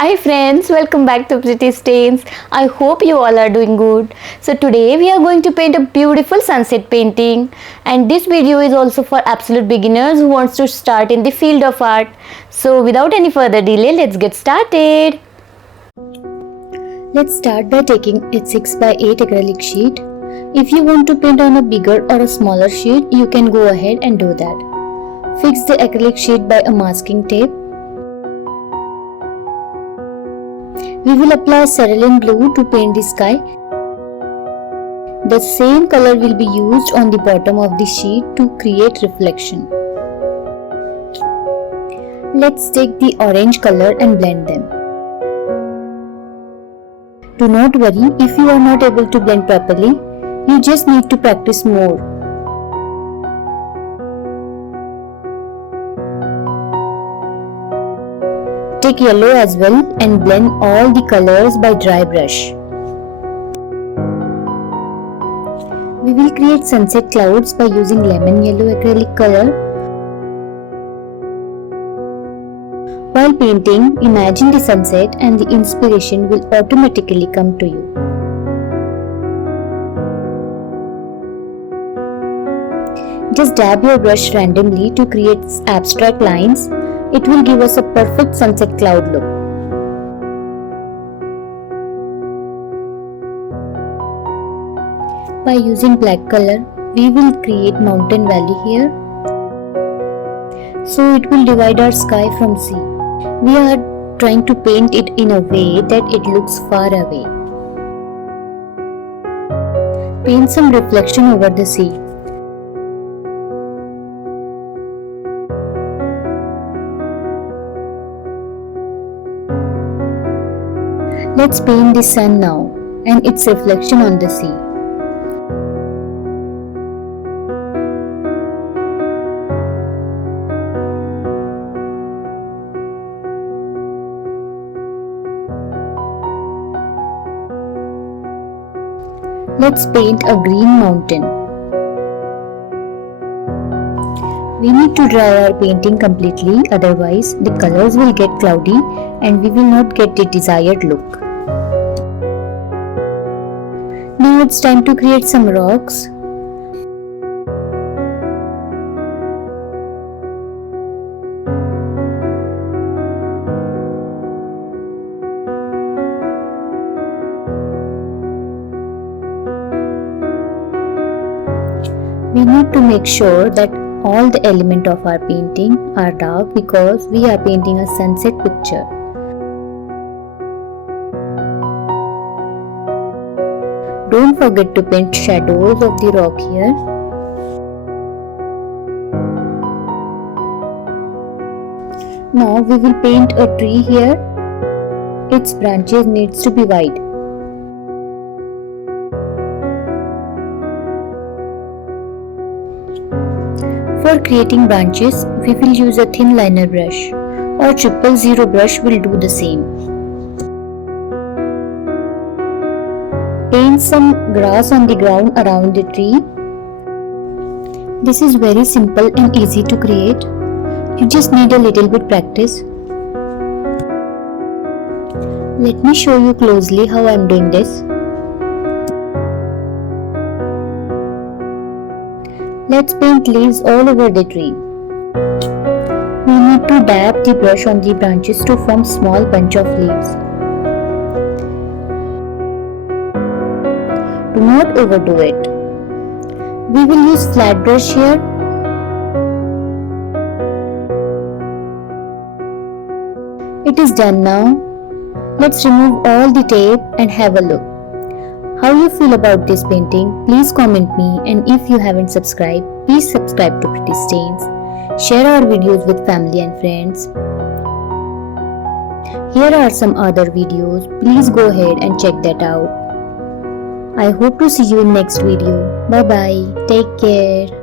Hi friends, welcome back to Pretty Stains. I hope you all are doing good. So today we are going to paint a beautiful sunset painting, and this video is also for absolute beginners who wants to start in the field of art. So without any further delay, let's get started. Let's start by taking a 6x8 acrylic sheet. If you want to paint on a bigger or a smaller sheet, you can go ahead and do that. Fix the acrylic sheet by a masking tape. We will apply cerulean blue to paint the sky. The same color will be used on the bottom of the sheet to create reflection. Let's take the orange color and blend them. Do not worry if you are not able to blend properly, you just need to practice more. Take yellow as well and blend all the colors by dry brush. We will create sunset clouds by using lemon yellow acrylic color. While painting, imagine the sunset and the inspiration will automatically come to you. Just dab your brush randomly to create abstract lines. It will give us a perfect sunset cloud look. By using black color, we will create mountain valley here. So it will divide our sky from sea. We are trying to paint it in a way that it looks far away. Paint some reflection over the sea. Let's paint the sun now and its reflection on the sea. Let's paint a green mountain. We need to dry our painting completely, otherwise the colors will get cloudy and we will not get the desired look. Now it's time to create some rocks. We need to make sure that all the elements of our painting are dark because we are painting a sunset picture. Don't forget to paint shadows of the rock here. Now we will paint a tree here. Its branches needs to be wide. For creating branches, we will use a thin liner brush or 000 brush will do the same. Paint some grass on the ground around the tree. This is very simple and easy to create. You just need a little bit practice. Let me show you closely how I am doing this. Let's paint leaves all over the tree. We need to dab the brush on the branches to form small bunch of leaves. Do not overdo it. We will use flat brush here. It is done now. Let's remove all the tape and have a look. How you feel about this painting? Please comment me, and if you haven't subscribed, please subscribe to Pretty Stains. Share our videos with family and friends. Here are some other videos. Please go ahead and check that out. I hope to see you in next video. Bye bye. Take care.